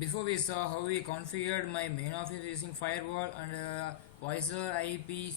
Before we saw how we configured my main office using firewall and voice-over IP,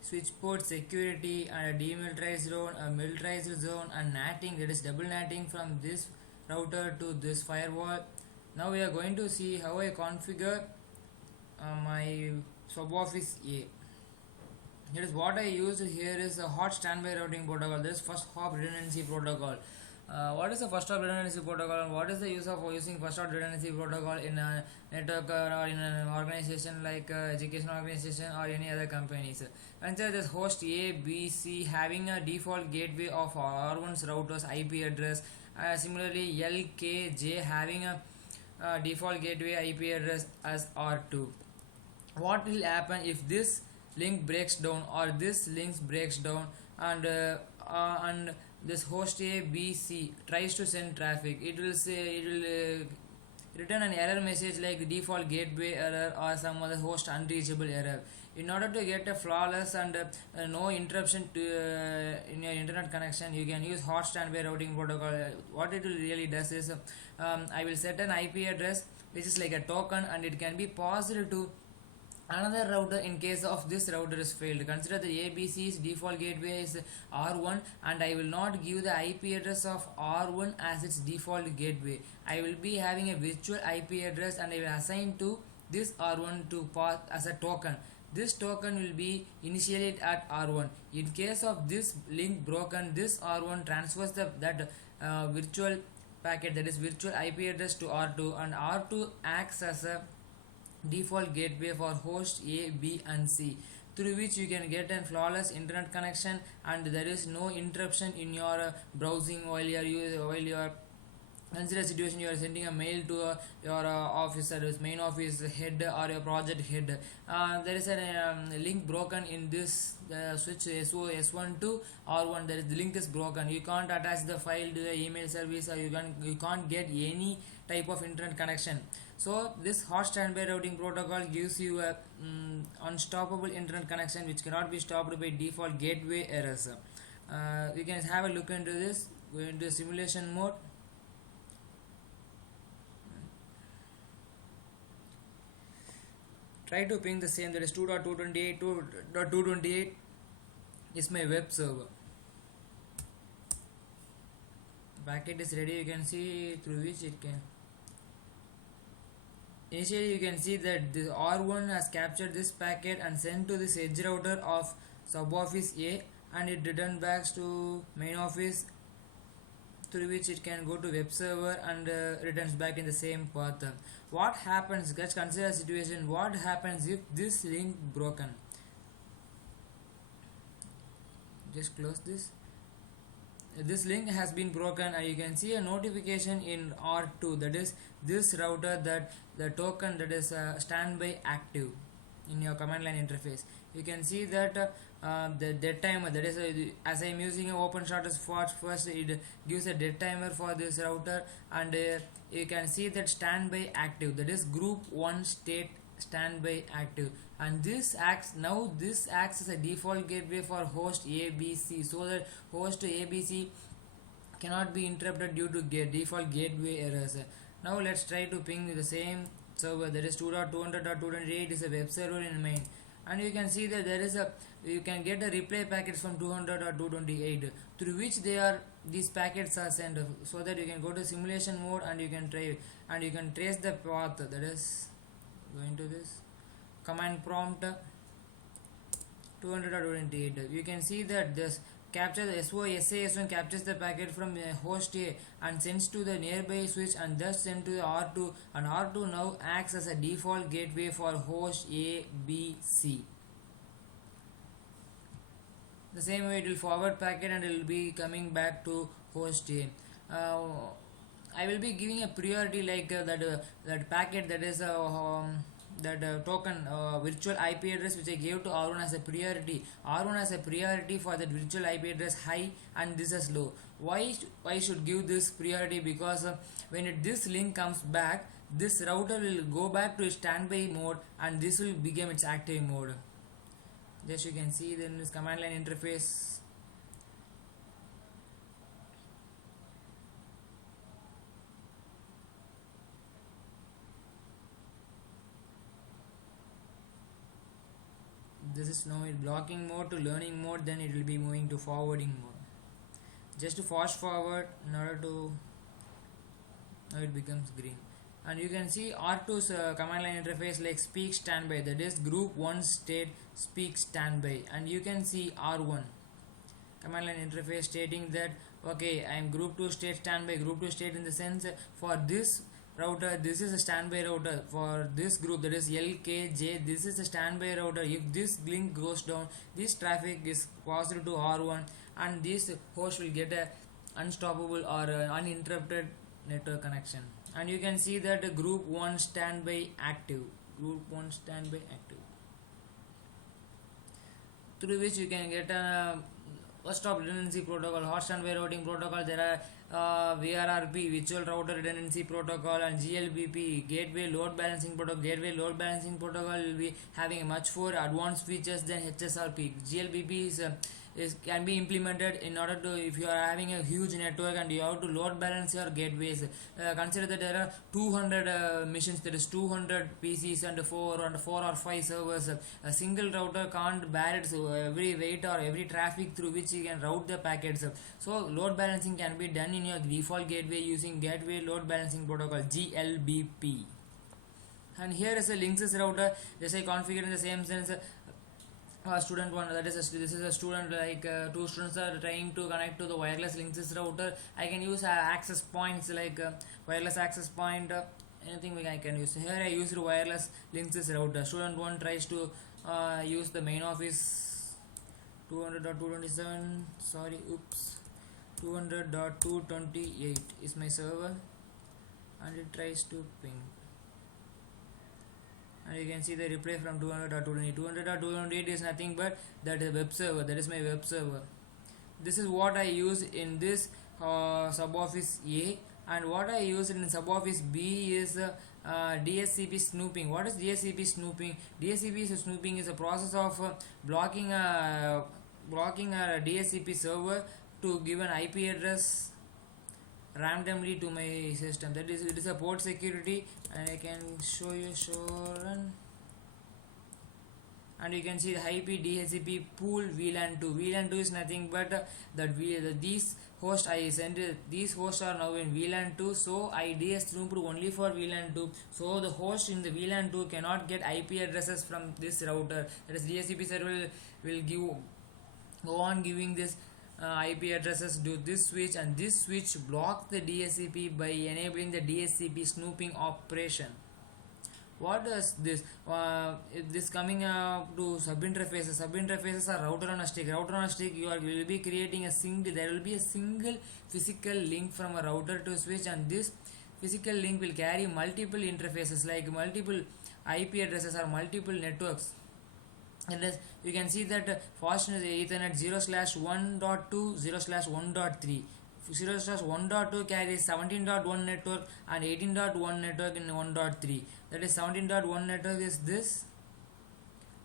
switch port security and a demilitarized zone, a militarized zone and NATing, that is double NATing from this router to this firewall. Now we are going to see how I configure my suboffice A. That is what I used here is a hot standby routing protocol. This first hop redundancy protocol. What is the first hop redundancy protocol and what is the use of using first hop redundancy protocol in a network or in an organization like education organization or any other companies? Consider this host A, B, C having a default gateway of R1's router's IP address. Similarly, L, K, J having a default gateway IP address as R2. What will happen if this link breaks down or this link breaks down and this host A B C tries to send traffic? It will say, it will return an error message like default gateway error or some other host unreachable error. In order to get a flawless and no interruption to in your internet connection, you can use hot standby routing protocol. What it will really does is I will set an IP address which is like a token and it can be passed to another router in case of this router is failed. Consider the ABC's default gateway is R1 and I will not give the IP address of R1 as its default gateway. I will be having a virtual IP address and I will assign to this R1 to pass as a token. This token will be initiated at R1. In case of this link broken, this R1 transfers that virtual packet, that is virtual IP address, to R2 and R2 acts as a default gateway for host A, B and C, through which you can get a flawless internet connection and there is no interruption in your browsing while you are consider a situation you are sending a mail to your office, that is main office head or your project head. There is a link broken in this switch SO S1 to R1. There is, the link is broken, you can't attach the file to the email service or you can't get any type of internet connection. So this hot standby routing protocol gives you a unstoppable internet connection which cannot be stopped by default gateway errors. You can have a look into this. Go into simulation mode. Try to ping the same, that is 2.228. 2.228 is my web server. Packet is ready, you can see through which it can. Initially you can see that the R1 has captured this packet and sent to this edge router of suboffice A and it returns back to main office, through which it can go to web server and returns back in the same path. What happens, let's consider a situation, what happens if this link broken? Just close this. This link has been broken and you can see a notification in R2, that is this router, that the token that is standby active in your command line interface. You can see that the dead timer, that is as I am using an open shortest first, it gives a dead timer for this router and you can see that standby active, that is group 1 state standby active, and this acts as a default gateway for host ABC, so that host ABC cannot be interrupted due to default gateway errors. Now let's try to ping the same server, that is 2.200.228 is a web server in main, and you can see that there is you can get a replay packets from 200.228 through which these packets are sent, so that you can go to simulation mode and you can try and you can trace the path, that is going to this command prompt 200.228. You can see that this captures the SAS1 captures the packet from host A and sends to the nearby switch and thus sent to the R2, and R2 now acts as a default gateway for host A, B, C. The same way it will forward packet and it will be coming back to host A. I will be giving a priority like that packet, that is token virtual IP address which I gave to R1 as a priority. R1 has a priority for that virtual IP address high and this is low. Why should give this priority? Because when this link comes back, this router will go back to its standby mode and this will become its active mode. Just you can see then this command line interface. this is now in blocking mode to learning mode, then it will be moving to forwarding mode. Just to fast forward in order to, now it becomes green. And you can see R2's command line interface like speak standby, that is group 1 state speak standby. And you can see R1 command line interface stating that okay, I am group 2 state standby. Group 2 state in the sense for this router, this is a standby router. For this group, that is LKJ, this is a standby router. If this link goes down, this traffic is passed to R1 and this host will get a unstoppable or uninterrupted network connection. And you can see that group 1 standby active. Group 1 standby active. Through which you can get a first of redundancy protocol, hot standby routing protocol. There are VRRP, virtual router redundancy protocol, and GLBP, gateway load balancing protocol. Gateway load balancing protocol will be having much more advanced features than HSRP. GLBP can be implemented in order to, if you are having a huge network and you have to load balance your gateways. Consider that there are 200 machines, that is 200 PCs and 4 or 5 servers. A single router can't bear it, so every weight or every traffic through which you can route the packets. So load balancing can be done in your default gateway using gateway load balancing protocol, GLBP. And here is a Linksys router, just I configured in the same sense. Student one, that is this is a student, like two students are trying to connect to the wireless Linksys router. I can use access points like wireless access point, anything I can use. Here I used wireless Linksys router. Student one tries to use the main office 200.227, sorry, oops, 200.228 is my server, and it tries to ping. And you can see the replay from 200.228. 200.228 is nothing but that is web server. That is my web server. This is what I use in this suboffice A, and what I use in suboffice B is DSCP snooping. What is DSCP snooping? DSCP snooping is a process of blocking a DSCP server to give an IP address randomly to my system. That is, it is a port security, and I can show you run. And you can see the IP DHCP pool VLAN 2. VLAN 2 is nothing but these hosts I sent. These hosts are now in VLAN 2, so I DS snooped only for VLAN 2. So the host in the VLAN 2 cannot get IP addresses from this router. That is, DHCP server will go on giving this IP addresses to this switch, and this switch blocks the DSCP by enabling the DSCP snooping operation. What does this? This coming to subinterfaces. Subinterfaces are router on a stick. Router on a stick, will be creating a single. There will be a single physical link from a router to switch, and this physical link will carry multiple interfaces, like multiple IP addresses or multiple networks. And you can see that fastness Ethernet 0/1.2, 0/1.3. 0/1.2 carries 17.1 network and 18.1 network in 1.3. That is, 17.1 network is this,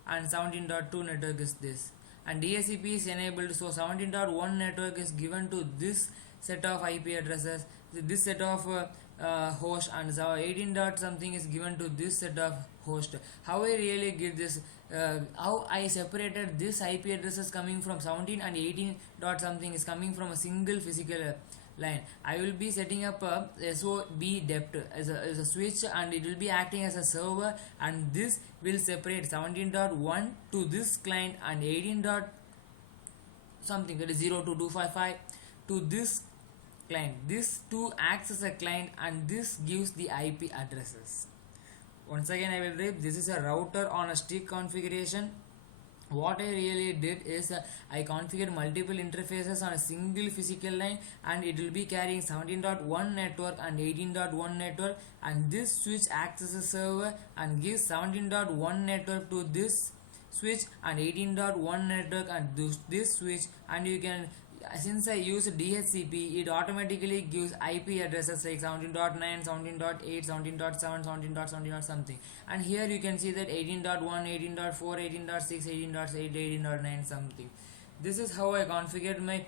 and 17.2 network is this. And DHCP is enabled, so 17.1 network is given to this set of IP addresses, this set of host, and 18 dot something is given to this set of host. How I really get this? How I separated this IP addresses coming from 17 and 18 dot something is coming from a single physical line. I will be setting up a SOB depth as a switch, and it will be acting as a server, and this will separate 17.1 to this client and 18 dot something, that is 02255 to this client. This two acts as a client, and this gives the IP addresses. Once again I will read, this is a router on a stick configuration. What I really did is I configured multiple interfaces on a single physical line, and it will be carrying 17.1 network and 18.1 network, and this switch acts as a server and gives 17.1 network to this switch and 18.1 network and this switch. And you can, since I use DHCP, it automatically gives IP addresses like 17.9, 17.8, 17.7, 17.17 something. And here you can see that 18.1, 18.4, 18.6, 18.8, 18.9 something. This is how I configured my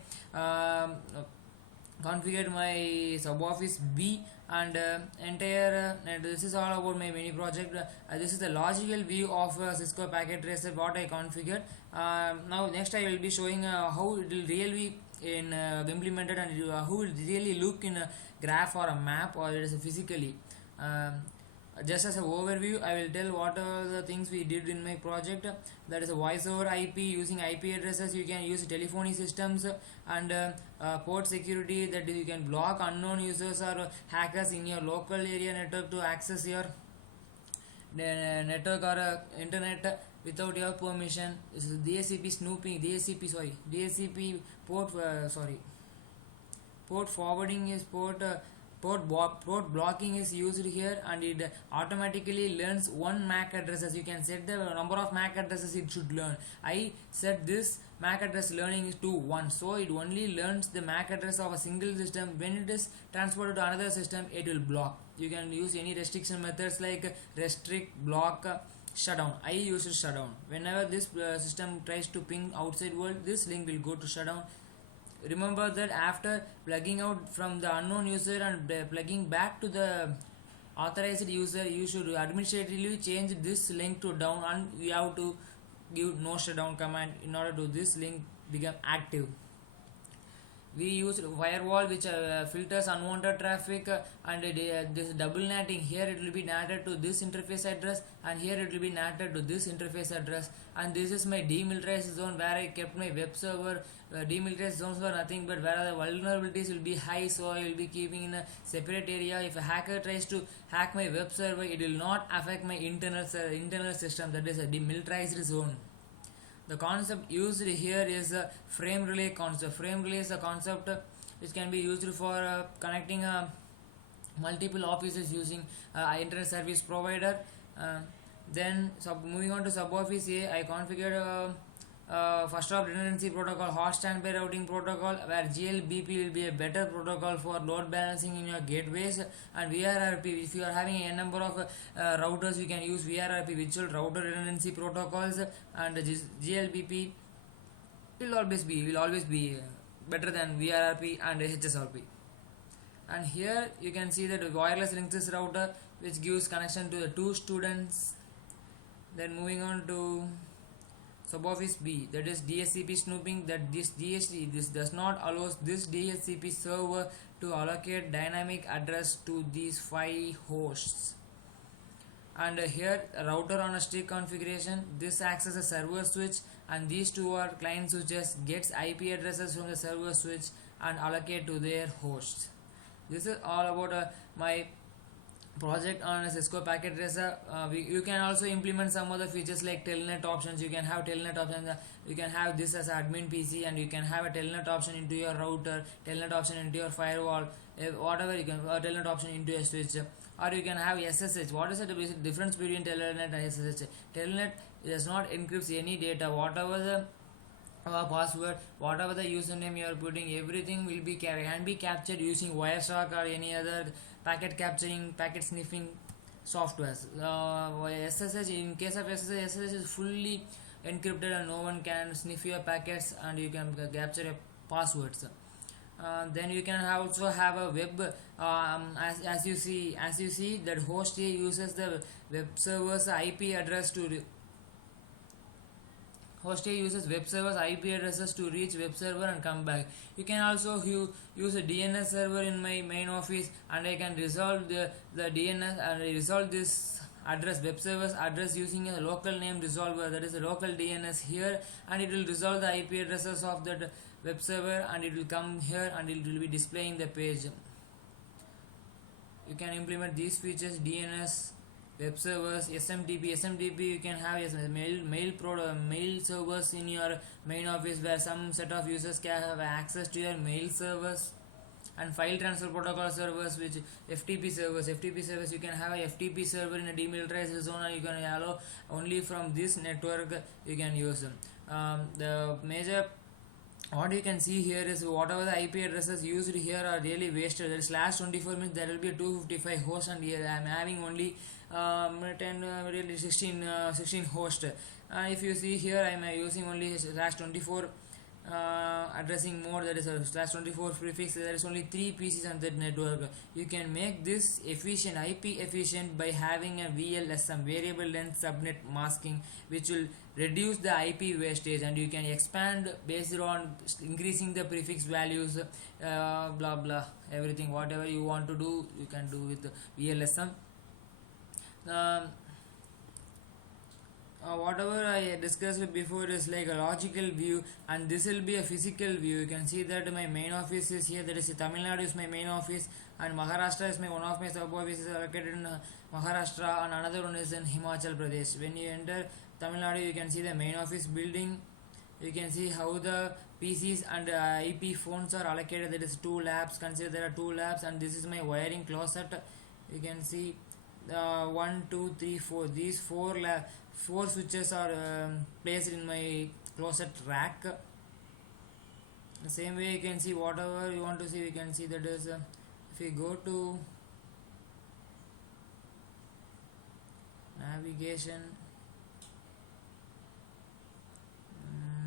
configured my sub office B and entire and this is all about my mini project. This is the logical view of Cisco packet tracer what I configured. Now next I will be showing how it will really in implemented and how it really look in a graph or a map or it is physically. Just as an overview, I will tell what are the things we did in my project. That is a voice over IP using IP addresses. You can use telephony systems and port security, that is you can block unknown users or hackers in your local area network to access your network or internet without your permission. This is DHCP snooping, DHCP port port forwarding is port blocking is used here, and it automatically learns one MAC addresses. You can set the number of MAC addresses it should learn. I set this MAC address learning is to 1, so it only learns the MAC address of a single system. When it is transported to another system, it will block. You can use any restriction methods like restrict, block, shutdown. I use shutdown. Whenever this system tries to ping outside world, this link will go to shutdown. Remember that after plugging out from the unknown user and plugging back to the authorized user, you should administratively change this link to down, and you have to give no shutdown command in order to this link become active. We use firewall which filters unwanted traffic, and this double natting. Here it will be natted to this interface address, and here it will be natted to this interface address. And this is my demilitarized zone where I kept my web server. Demilitarized zones were nothing but where the vulnerabilities will be high, so I will be keeping in a separate area. If a hacker tries to hack my web server, it will not affect my internal system, that is a demilitarized zone. The concept used here is a frame relay concept. Frame relay is a concept which can be used for connecting multiple offices using internet service provider. Then moving on to sub office A, I configured first off redundancy protocol, hot standby routing protocol, where GLBP will be a better protocol for load balancing in your gateways, and VRRP. If you are having a number of routers, you can use VRRP, virtual router redundancy protocols, and GLBP will always be better than VRRP and HSRP. And here you can see that wireless links router which gives connection to the two students. Then moving on to sub office B, that is DHCP snooping, that this does not allow this DHCP server to allocate dynamic address to these 5 hosts. And here a router on a stick configuration, this acts as a server switch, and these two are client switches, gets IP addresses from the server switch and allocate to their hosts. This is all about my project on a Cisco packet tracer. You can also implement some other features like telnet options. You can have telnet options. You can have this as admin PC, and you can have a telnet option into your router, telnet option into your firewall, whatever you can, telnet option into a switch, or you can have SSH. What is the difference between telnet and SSH? Telnet does not encrypt any data. Whatever the password, whatever the username you are putting, everything will be can be captured using Wireshark or any other packet capturing, packet sniffing softwares. SSH, in case of SSH is fully encrypted and no one can sniff your packets, and you can capture your passwords. Then you can also have a web, as you see that host A uses the web server's IP address to Host A uses web server's IP addresses to reach web server and come back. You can also use a DNS server in my main office, and I can resolve the DNS and resolve this address, web server's address, using a local name resolver, that is a local DNS here, and it will resolve the IP addresses of that web server, and it will come here and it will be displaying the page. You can implement these features: DNS, web servers, SMTP. You can have mail servers in your main office, where some set of users can have access to your mail servers, and file transfer protocol servers, which FTP servers. You can have a FTP server in a demilitarized zone, and you can allow only from this network you can use them. The major what you can see here is whatever the IP addresses used here are really wasted. There is /24 means there will be a 255 hosts, and here I am having only 16 hosts. If you see here, I am using only /24 addressing mode, that is a slash 24 prefix. There is only 3 PCs on that network. You can make this efficient, IP efficient, by having a VLSM, variable length subnet masking, which will reduce the IP wastage, and you can expand based on increasing the prefix values, blah blah, everything whatever you want to do you can do with the VLSM. um, Whatever I discussed before is like a logical view, and this will be a physical view. You can see that my main office is here, that is Tamil Nadu is my main office, and Maharashtra is my one of my sub offices are located in Maharashtra, and another one is in Himachal Pradesh. When you enter Tamil Nadu, you can see the main office building. You can see how the PCs and IP phones are allocated. There is 2 labs. Consider there are 2 labs, and this is my wiring closet. You can see 1, 2, 3, 4. These 4 switches are placed in my closet rack. The same way you can see whatever you want to see. You can see that is if you go to navigation,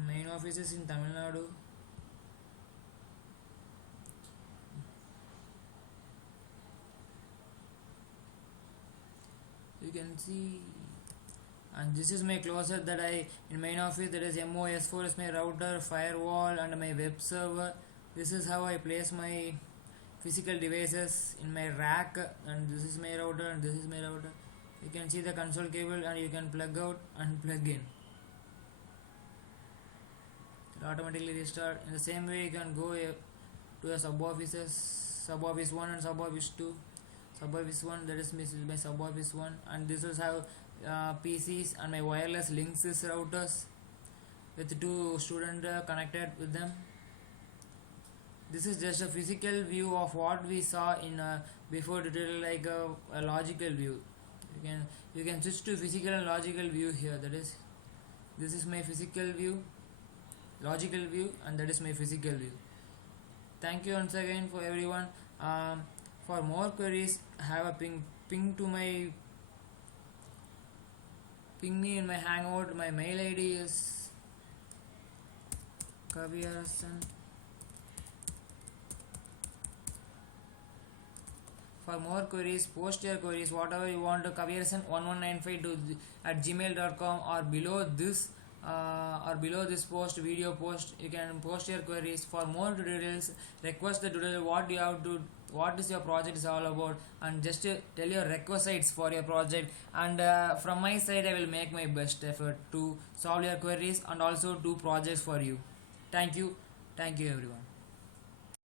main office is in Tamil Nadu. You can see, and this is my closet that I in main office. There is MOS4 is my router, firewall, and my web server. This is how I place my physical devices in my rack, and this is my router, and this is my router. You can see the console cable, and you can plug out and plug in. It automatically restart. In the same way, you can go to a sub offices, sub office 1 and sub office 2. Sub office 1, that is my sub office 1, and this is how PCs and my wireless Linksys routers with 2 students connected with them. This is just a physical view of what we saw in before tutorial, like a logical view. You can switch to physical and logical view here. That is, this is my physical view, logical view, and that is my physical view. Thank you once again for everyone. For more queries, have a ping me in my Hangout. My mail ID is Kaviyarasan. For more queries, post your queries, whatever you want to Kaviyarasan1195 at gmail.com, or below this post, video post, you can post your queries. For more tutorials, request the tutorial, what is your project is all about, and just tell your requisites for your project, and from my side I will make my best effort to solve your queries and also do projects for you. Thank you everyone.